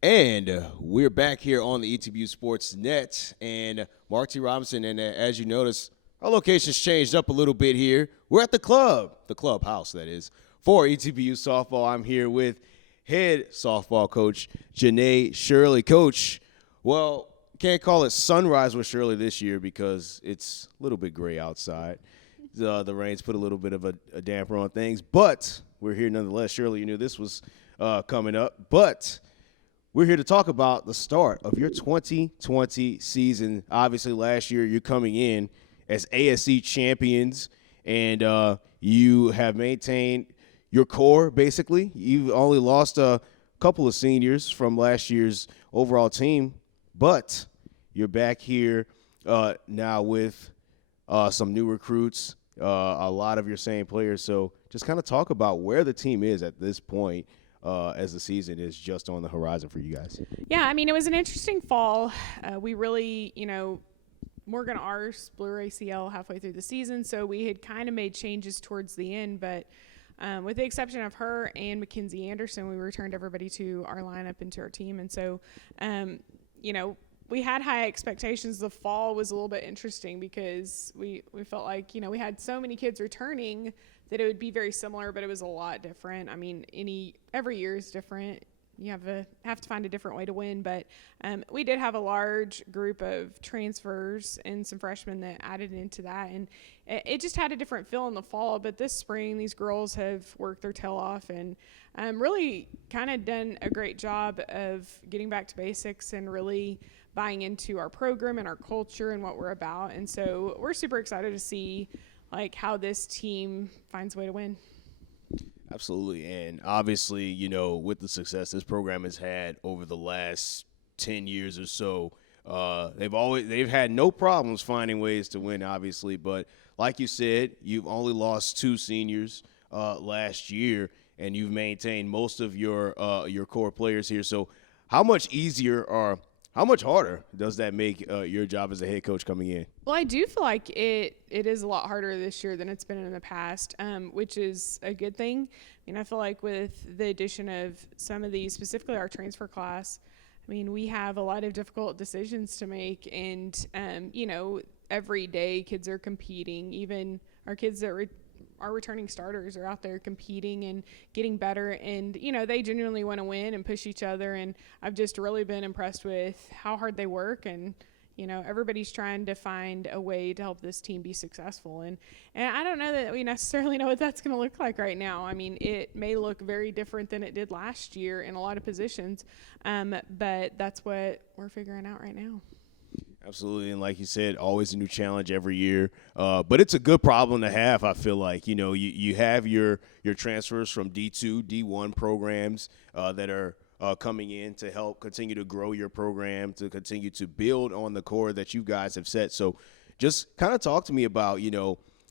And we're back here on the ETBU Sports Net and Mark T. Robinson. And as you notice, our location's changed up a little bit here. We're at the clubhouse, that is, for ETBU softball. I'm here with head softball coach Janae Shirley. Coach, well, can't call it sunrise with Shirley this year because it's a little bit gray outside. The rain's put a little bit of a damper on things, but we're here nonetheless. Shirley, you knew this was coming up, but we're here to talk about the start of your 2020 season. Obviously, last year you're coming in as ASC champions, and you have maintained your core, basically. You've only lost a couple of seniors from last year's overall team, but you're back here now with some new recruits, a lot of your same players. So just kind of talk about where the team is at this point as the season is just on the horizon for you guys. Yeah, I mean, it was an interesting fall. We really, Morgan Ars blew her ACL halfway through the season, so we had kind of made changes towards the end. But with the exception of her and Mackenzie Anderson, we returned everybody to our lineup and to our team. And so, we had high expectations. The fall was a little bit interesting because we felt like, we had so many kids returning that it would be very similar, but it was a lot different. I mean, every year is different. You have to find a different way to win, but we did have a large group of transfers and some freshmen that added into that, and it just had a different feel in the fall. But this spring, these girls have worked their tail off and really kind of done a great job of getting back to basics and really buying into our program and our culture and what we're about. And so we're super excited to see how this team finds a way to win. Absolutely. And obviously, with the success this program has had over the last 10 years or so, they've had no problems finding ways to win, obviously. But like you said, you've only lost two seniors last year, and you've maintained most of your core players here. So how much easier or how much harder does that make your job as a head coach coming in? Well, I do feel like it is a lot harder this year than it's been in the past, which is a good thing. I mean, I feel like with the addition of some of these, specifically our transfer class, I mean, we have a lot of difficult decisions to make. And, every day kids are competing. Even our kids that our returning starters are out there competing and getting better, and they genuinely want to win and push each other. And I've just really been impressed with how hard they work, and everybody's trying to find a way to help this team be successful. And I don't know that we necessarily know what that's going to look like right now. I mean, it may look very different than it did last year in a lot of positions, but that's what we're figuring out right now. Absolutely, and like you said, always a new challenge every year. But it's a good problem to have, I feel like. You have your transfers from D2, D1 programs that are coming in to help continue to grow your program, to continue to build on the core that you guys have set. So just kind of talk to me about,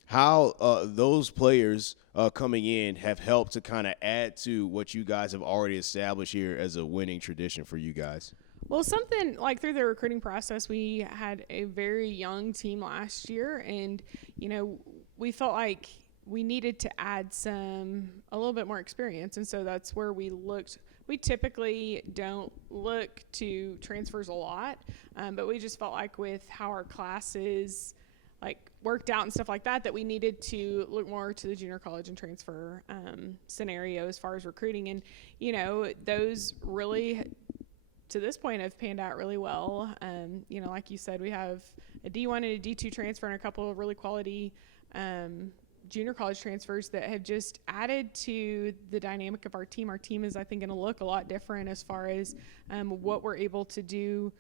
how those players coming in have helped to kind of add to what you guys have already established here as a winning tradition for you guys. Well, something like through the recruiting process, we had a very young team last year, and, we felt like we needed to add a little bit more experience. And so that's where we looked. We typically don't look to transfers a lot, but we just felt like with how our classes worked out and stuff like that, that we needed to look more to the junior college and transfer scenario as far as recruiting. And, those really to this point have panned out really well. Like you said, we have a D1 and a D2 transfer and a couple of really quality junior college transfers that have just added to the dynamic of our team. Our team is, I think, going to look a lot different as far as what we're able to do,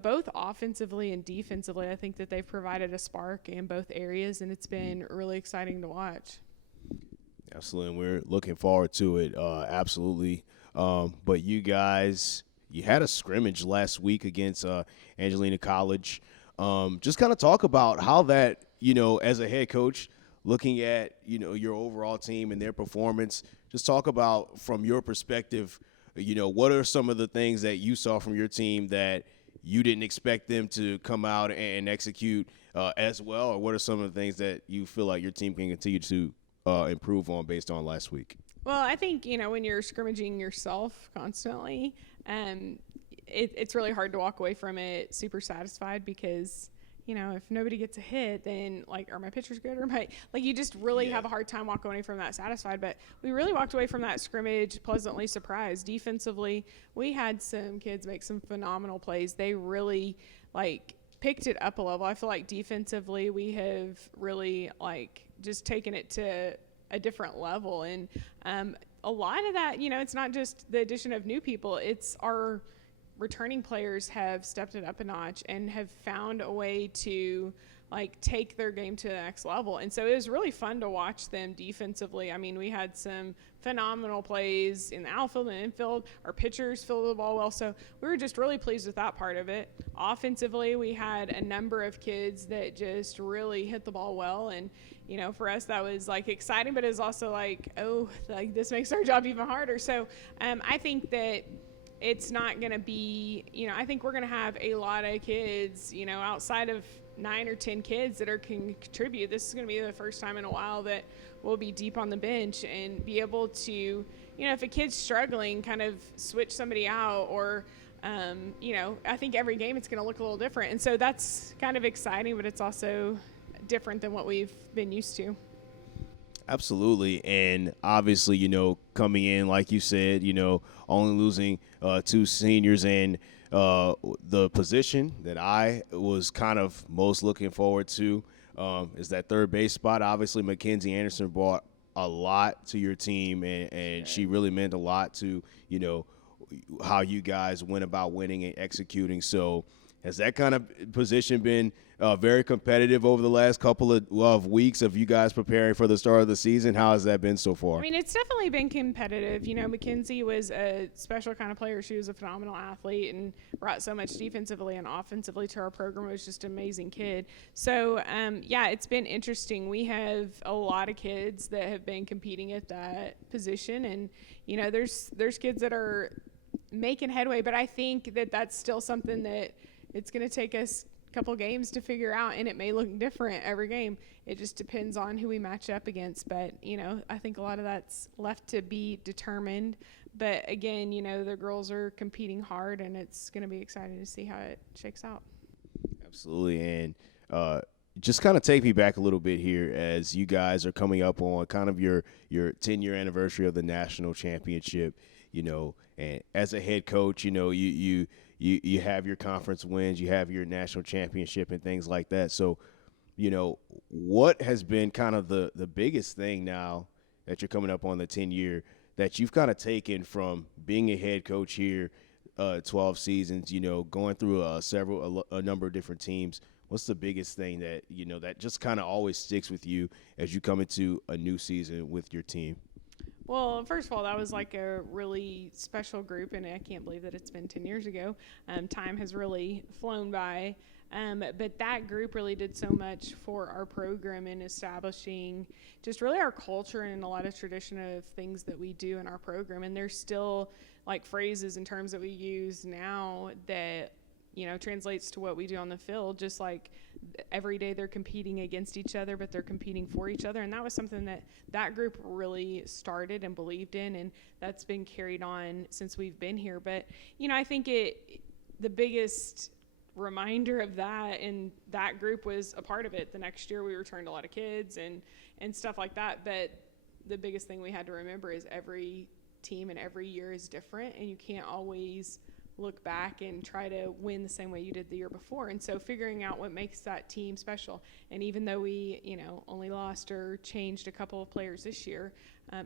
both offensively and defensively. I think that they've provided a spark in both areas, and it's been really exciting to watch. Absolutely, and we're looking forward to it, absolutely. But you guys – you had a scrimmage last week against Angelina College. Just kind of talk about how that, as a head coach, looking at, your overall team and their performance, just talk about from your perspective, what are some of the things that you saw from your team that you didn't expect them to come out and execute as well? Or what are some of the things that you feel like your team can continue to improve on based on last week? Well, I think, when you're scrimmaging yourself constantly, it's really hard to walk away from it super satisfied because, if nobody gets a hit, then are my pitchers good or you just really have a hard time walking away from that satisfied. But we really walked away from that scrimmage pleasantly surprised. Defensively, we had some kids make some phenomenal plays. They really picked it up a level. I feel like defensively we have really just taken it to a different level. And a lot of that, it's not just the addition of new people, it's our returning players have stepped it up a notch and have found a way to take their game to the next level. And so it was really fun to watch them defensively. I mean, we had some phenomenal plays in the outfield and infield. Our pitchers fielded the ball well. So we were just really pleased with that part of it. Offensively, we had a number of kids that just really hit the ball well. And, for us, that was exciting, but it was also this makes our job even harder. So I think that it's not going to be, I think we're going to have a lot of kids, outside of 9 or 10 kids that can contribute. This is going to be the first time in a while that we'll be deep on the bench and be able to, if a kid's struggling, kind of switch somebody out or, I think every game it's going to look a little different. And so that's kind of exciting, but it's also different than what we've been used to. Absolutely. And obviously, coming in, like you said, only losing 2 seniors and the position that I was kind of most looking forward to is that third base spot. Obviously, Mackenzie Anderson brought a lot to your team, and she really meant a lot to, how you guys went about winning and executing. So has that kind of position been very competitive over the last couple of weeks of you guys preparing for the start of the season? How has that been so far? I mean, it's definitely been competitive. Mackenzie was a special kind of player. She was a phenomenal athlete and brought so much defensively and offensively to our program. It was just an amazing kid. So, it's been interesting. We have a lot of kids that have been competing at that position. And, there's kids that are making headway. But I think that that's still something that it's going to take us a couple games to figure out, and it may look different every game. It just depends on who we match up against. But, I think a lot of that's left to be determined. But, again, the girls are competing hard, and it's going to be exciting to see how it shakes out. Absolutely. And just kind of take me back a little bit here as you guys are coming up on kind of your 10-year anniversary of the national championship, and as a head coach, you have your conference wins, you have your national championship and things like that. So, what has been kind of the biggest thing now that you're coming up on the 10-year that you've kind of taken from being a head coach here, 12 seasons, going through a number of different teams? What's the biggest thing that, that just kind of always sticks with you as you come into a new season with your team? Well, first of all, that was a really special group, and I can't believe that it's been 10 years ago. Time has really flown by. But that group really did so much for our program in establishing just really our culture and a lot of tradition of things that we do in our program. And there's still phrases and terms that we use now that translates to what we do on the field. Just every day they're competing against each other, but they're competing for each other. And that was something that group really started and believed in, and that's been carried on since we've been here. But, I think the biggest reminder of that, and that group was a part of it. The next year we returned a lot of kids and stuff like that. But the biggest thing we had to remember is every team and every year is different, and you can't always look back and try to win the same way you did the year before. And so figuring out what makes that team special. And even though we, only lost or changed a couple of players this year,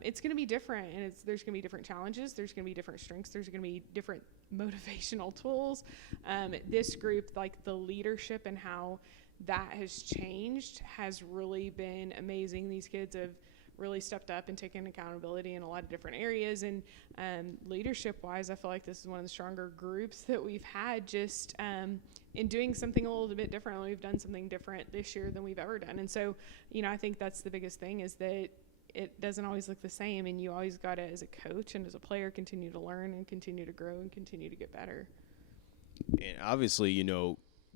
it's going to be different. And there's going to be different challenges. There's going to be different strengths. There's going to be different motivational tools. This group, the leadership and how that has changed has really been amazing. These kids have really stepped up and taken accountability in a lot of different areas. And leadership-wise, I feel like this is one of the stronger groups that we've had just in doing something a little bit different. We've done something different this year than we've ever done. And so, I think that's the biggest thing is that it doesn't always look the same, and you always got to, as a coach and as a player, continue to learn and continue to grow and continue to get better. And obviously,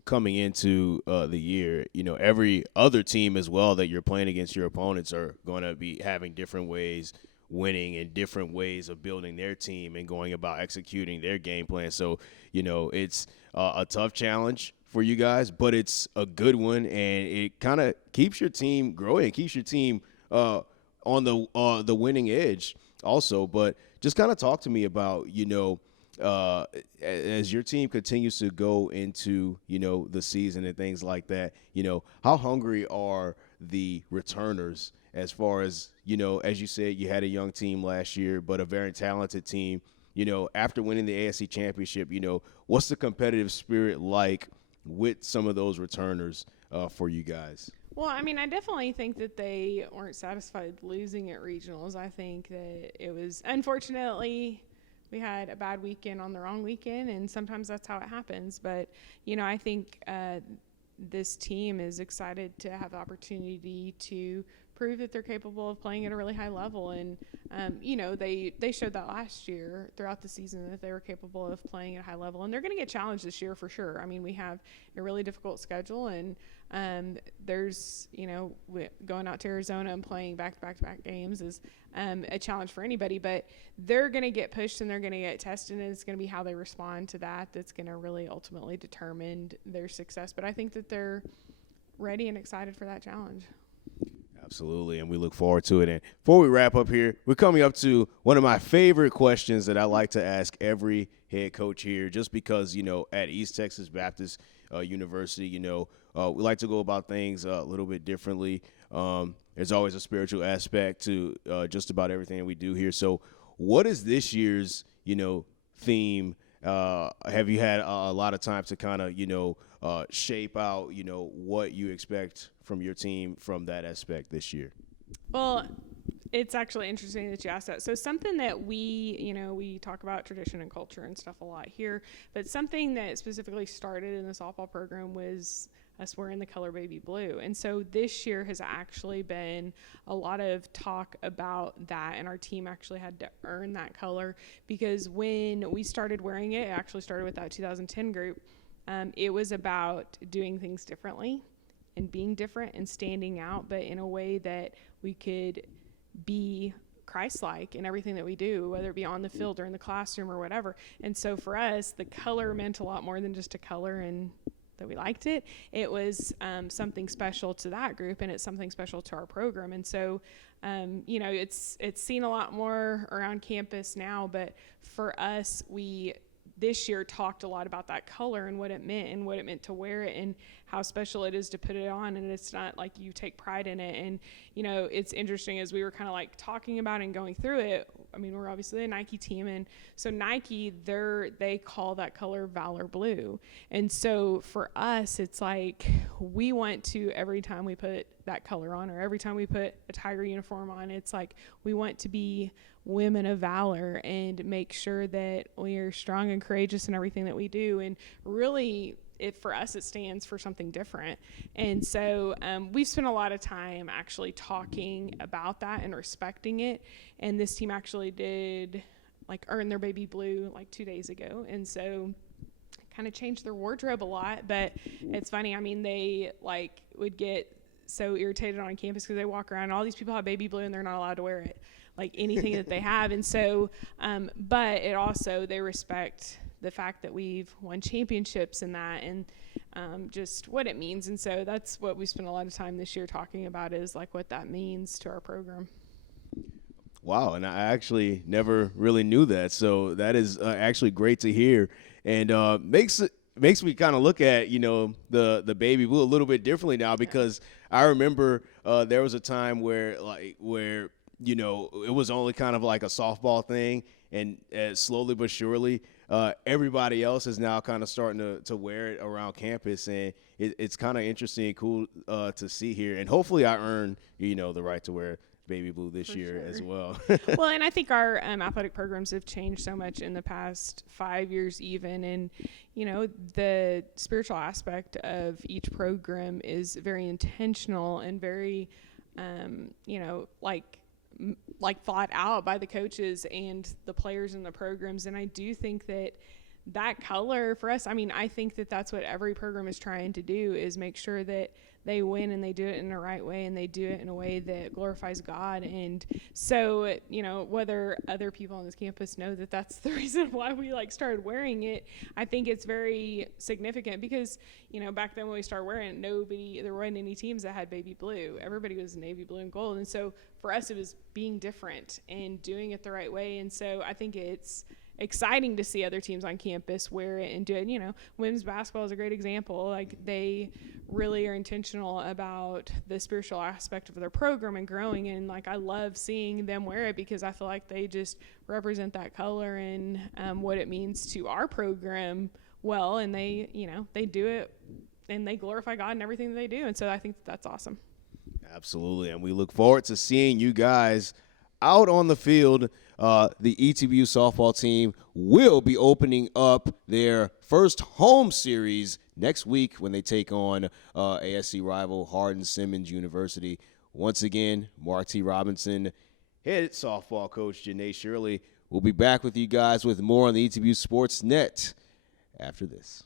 coming into the year, every other team as well that you're playing against, your opponents are going to be having different ways winning and different ways of building their team and going about executing their game plan. So, it's a tough challenge for you guys, but it's a good one, and it kind of keeps your team growing, keeps your team on the winning edge also. But just kind of talk to me about, as your team continues to go into, the season and things like that, how hungry are the returners as far as, as you said, you had a young team last year, but a very talented team, after winning the AFC Championship, what's the competitive spirit like with some of those returners for you guys? Well, I mean, I definitely think that they weren't satisfied losing at regionals. I think that it was, unfortunately, we had a bad weekend on the wrong weekend, and sometimes that's how it happens. But, I think this team is excited to have the opportunity to prove that they're capable of playing at a really high level. And, they showed that last year throughout the season that they were capable of playing at a high level. And they're going to get challenged this year for sure. I mean, we have a really difficult schedule, and there's, going out to Arizona and playing back-to-back games is a challenge for anybody. But they're going to get pushed and they're going to get tested, and it's going to be how they respond to that's going to really ultimately determine their success. But I think that they're ready and excited for that challenge. Absolutely, and we look forward to it. And before we wrap up here, we're coming up to one of my favorite questions that I like to ask every head coach here, just because, at East Texas Baptist University, we like to go about things a little bit differently. There's always a spiritual aspect to just about everything that we do here. So what is this year's, theme? Have you had a lot of time to kind of, shape out, what you expect from your team from that aspect this year? Well, it's actually interesting that you asked that. So something that we talk about tradition and culture and stuff a lot here, but something that specifically started in the softball program was us wearing the color baby blue. And so this year has actually been a lot of talk about that, and our team actually had to earn that color, because when we started wearing it actually started with that 2010 group. It was about doing things differently and being different and standing out, but in a way that we could be Christ-like in everything that we do, whether it be on the field or in the classroom or whatever. And so for us, the color meant a lot more than just a color and that we liked it. It was something special to that group, and it's something special to our program. And so, it's seen a lot more around campus now, but for us, we this year talked a lot about that color and what it meant to wear it and how special it is to put it on. And it's not like you take pride in it. And, it's interesting as we were kind of like talking about and going through it. I mean, we're obviously a Nike team. And so Nike, they call that color Valor Blue. And so for us, it's like we want to, every time we put that color on or every time we put a Tiger uniform on, it's like we want to be women of valor and make sure that we are strong and courageous in everything that we do. And really, for us, it stands for something different. And so we've spent a lot of time actually talking about that and respecting it. And this team actually did earn their baby blue 2 days ago. And so kind of changed their wardrobe a lot. But it's funny. I mean, they would get so irritated on campus because they walk around and all these people have baby blue and they're not allowed to wear it, anything that they have. And so, but it also, they respect the fact that we've won championships and that, and just what it means. And so that's what we spent a lot of time this year talking about, is what that means to our program. Wow, and I actually never really knew that. So that is actually great to hear, and makes me kind of look at the baby blue a little bit differently now, because I remember there was a time where it was only kind of like a softball thing, and slowly but surely everybody else is now kind of starting to wear it around campus, and it's kind of interesting and cool to see here. And hopefully I earn the right to wear baby blue this year as well. Well, and I think our athletic programs have changed so much in the past 5 years even, and the spiritual aspect of each program is very intentional and very thought out by the coaches and the players in the programs. And I do think that color for us, I mean, I think that that's what every program is trying to do, is make sure that they win and they do it in the right way and they do it in a way that glorifies God. And so, whether other people on this campus know that that's the reason why we started wearing it, I think it's very significant because, back then when we started wearing it, there weren't any teams that had baby blue. Everybody was navy blue and gold. And so for us, it was being different and doing it the right way. And so I think it's exciting to see other teams on campus wear it and do it. Women's basketball is a great example. They really are intentional about the spiritual aspect of their program and growing. And I love seeing them wear it because I feel like they just represent that color and what it means to our program well. And they do it and they glorify God in everything that they do. And so I think that's awesome. Absolutely. And we look forward to seeing you guys out on the field. The ETBU softball team will be opening up their first home series next week when they take on ASC rival Hardin-Simmons University. Once again, Mark T. Robinson, head softball coach Janae Shirley, will be back with you guys with more on the ETBU Sports Net after this.